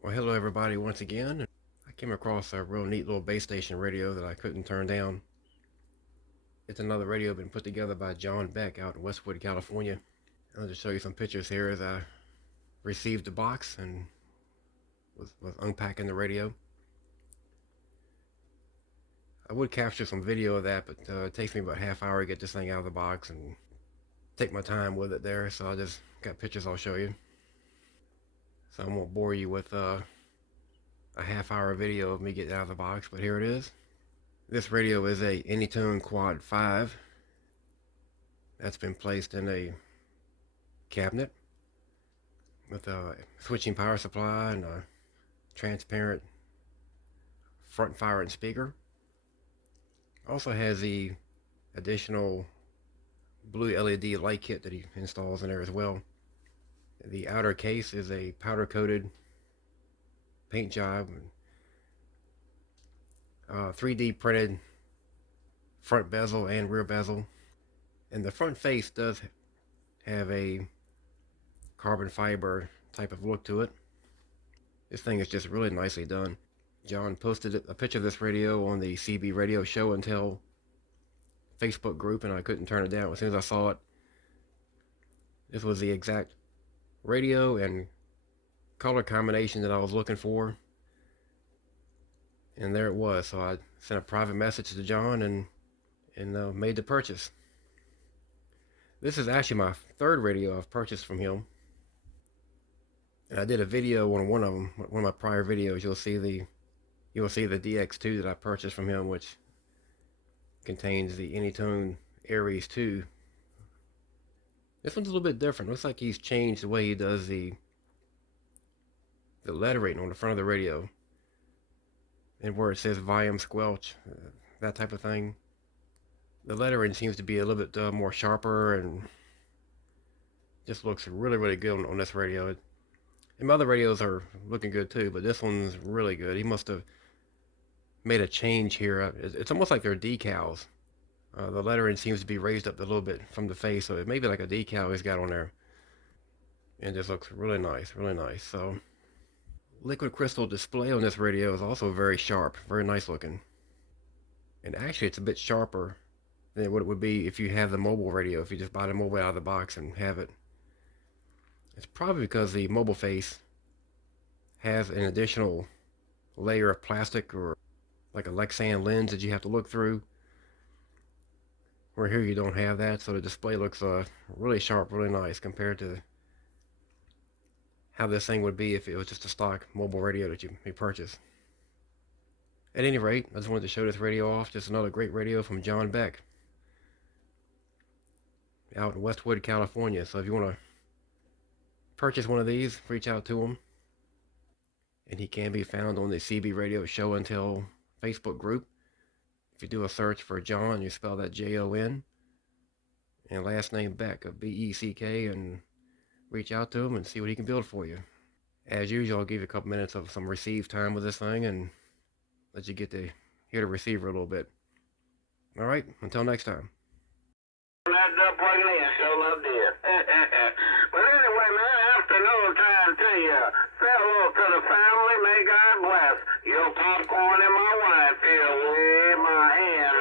Well, hello everybody once again. I came across a real neat little base station radio that I couldn't turn down. It's another radio been put together by Jon Beck out in Westwood, California. I'll just show you some pictures here as I received the box and was unpacking the radio. I would capture some video of that, but it takes me about a half hour to get this thing out of the box and take my time with it there, so I just got pictures I'll show you. So I won't bore you with a half hour video of me getting out of the box, but here it is. This radio is a Anytone Quad 5 that's been placed in a cabinet with a switching power supply and a transparent front firing speaker. Also has the additional blue LED light kit that he installs in there as well. The outer case is a powder coated paint job, 3D printed front bezel and rear bezel, and the front face does have a carbon fiber type of look to it. This thing is just really nicely done. Jon posted a picture of this radio on the CB Radio Show and Tell Facebook group, and I couldn't turn it down. As soon as I saw it, this was the exact radio and color combination that I was looking for, and there it was. So I sent a private message to Jon and made the purchase. This is actually my third radio I've purchased from him, and I did a video on one of them. One of my prior videos, you'll see the DX2 that I purchased from him, which contains the Anytone Aries 2. This one's a little bit different. Looks like he's changed the way he does the lettering on the front of the radio, and where it says volume squelch, that type of thing. The lettering seems to be a little bit more sharper and just looks really good on this radio. And my other radios are looking good too, but this one's really good. He must have made a change here. It's almost like they're decals. The lettering seems to be raised up a little bit from the face, so it may be like a decal he's got on there. And just looks really nice. So, liquid crystal display on this radio is also very sharp, very nice looking. And actually it's a bit sharper than what it would be if you have the mobile radio, if you just buy the mobile out of the box and have it. It's probably because the mobile face has an additional layer of plastic or like a Lexan lens that you have to look through, where here you don't have that, so the display looks really sharp, really nice compared to how this thing would be if it was just a stock mobile radio that you purchase. At any rate, I just wanted to show this radio off. Just another great radio from Jon Beck out in Westwood, California. So if you want to purchase one of these, reach out to him. And he can be found on the CB Radio Show and Tell Facebook group. If you do a search for Jon, you spell that Jon, and last name Beck, B-E-C-K, and reach out to him and see what he can build for you. As usual, I'll give you a couple minutes of some receive time with this thing and let you get to hear the receiver a little bit. Alright, until next time. Not done plugging in, so love dear. But anyway, man, after another time to you, say hello to the family, may God bless. Your popcorn and my wine feel with my hand.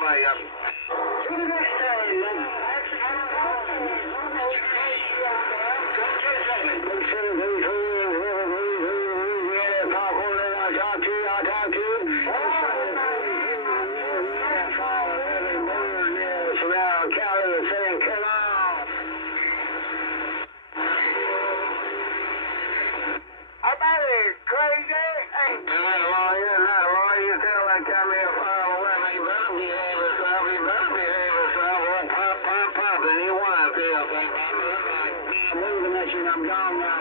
Bye. To the next time, man. I'm gone now.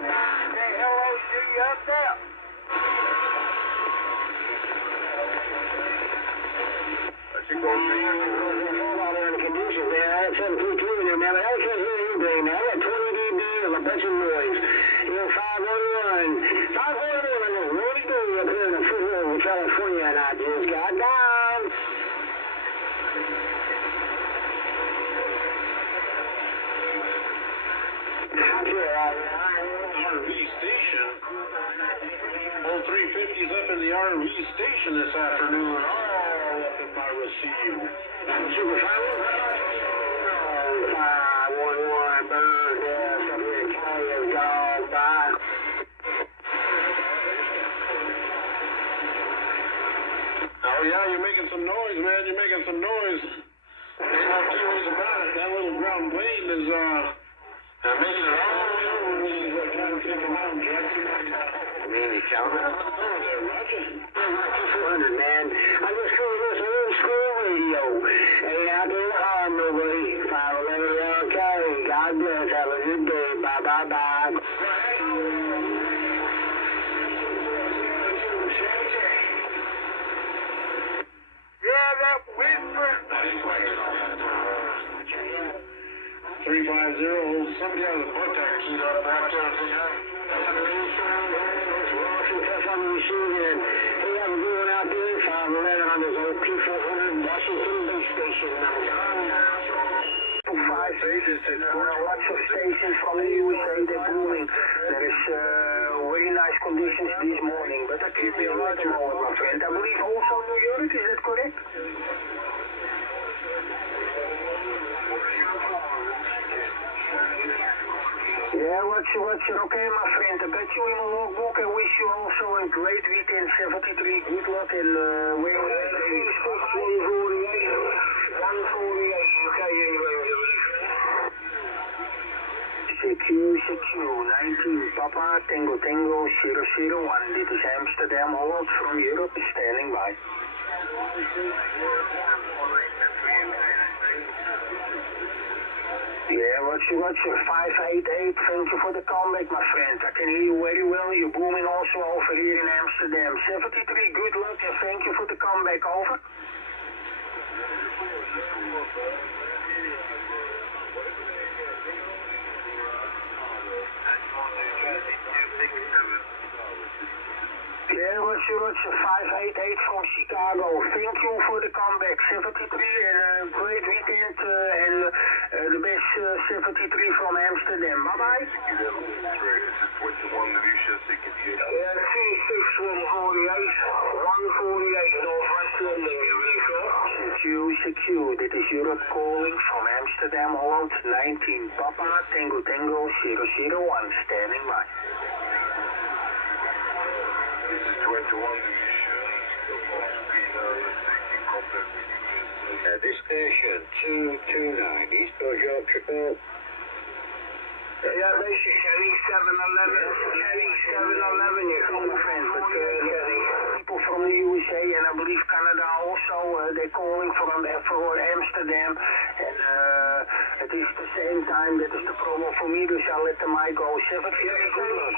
Say hello to you up there. She goes out there in the conditions there. I had 732 in there, man, but I can't hear anything, man. I got 20 dB of a bunch of noise. You know, 541. 541 is really good up here in the foothill of California, and I just got down. I hear, station. Yankees up in the RV station this afternoon, all up in my receive. Super Final? 511 bird, yes, up here, Kelly has gone by. Oh yeah, you're making some noise, man, you're making some noise. Ain't no two ways about it, that little ground plane is, making it all the way over. He's trying to take him out, Jackson. Really counting? Roger. 400, man. I just heard this old school radio. Ain't out there to harm nobody. 511 Round County. God bless. Have a good day. Bye, bye, bye. Yeah, that whisper. 350. Somebody has a butt tack keyed up back there. On the machine and hey, I'm going out there 511 on this old Q-400 Washington base station. 5 stations. Lots of stations from the USA, they're booming. There is very nice conditions this morning, but that keeps me alert at the moment, my friend. I believe also New York, is that correct? Yeah, what's okay, my friend. I bet you in my logbook and wish you also a great weekend. 73, good luck and where 148, CQ 19 Papa Tango Tango 001. Dit is Amsterdam, Holland from Europe, standing by. Yeah, what's your 588? Thank you for the comeback, my friend. I can hear you very well. You're booming also over here in Amsterdam. 73, good luck and thank you for the comeback. Over. Yeah, what's your 588 from Chicago. Thank you for the comeback. 73 and a great weekend and the best 73 from Amsterdam. Bye-bye. Yeah, 36 148, CQ, this is Europe calling from Amsterdam, Holland, 19 Papa Tango Tango 001, standing by. This is 21 this station 229 East Yorkshire. Yeah, this is Kelly 711. Kelly 711, you call my friend. But people from the USA and I believe Canada also, they're calling for Amsterdam. And it is the same time, that is the promo for me, dus I'll let the mic go. 7 good luck.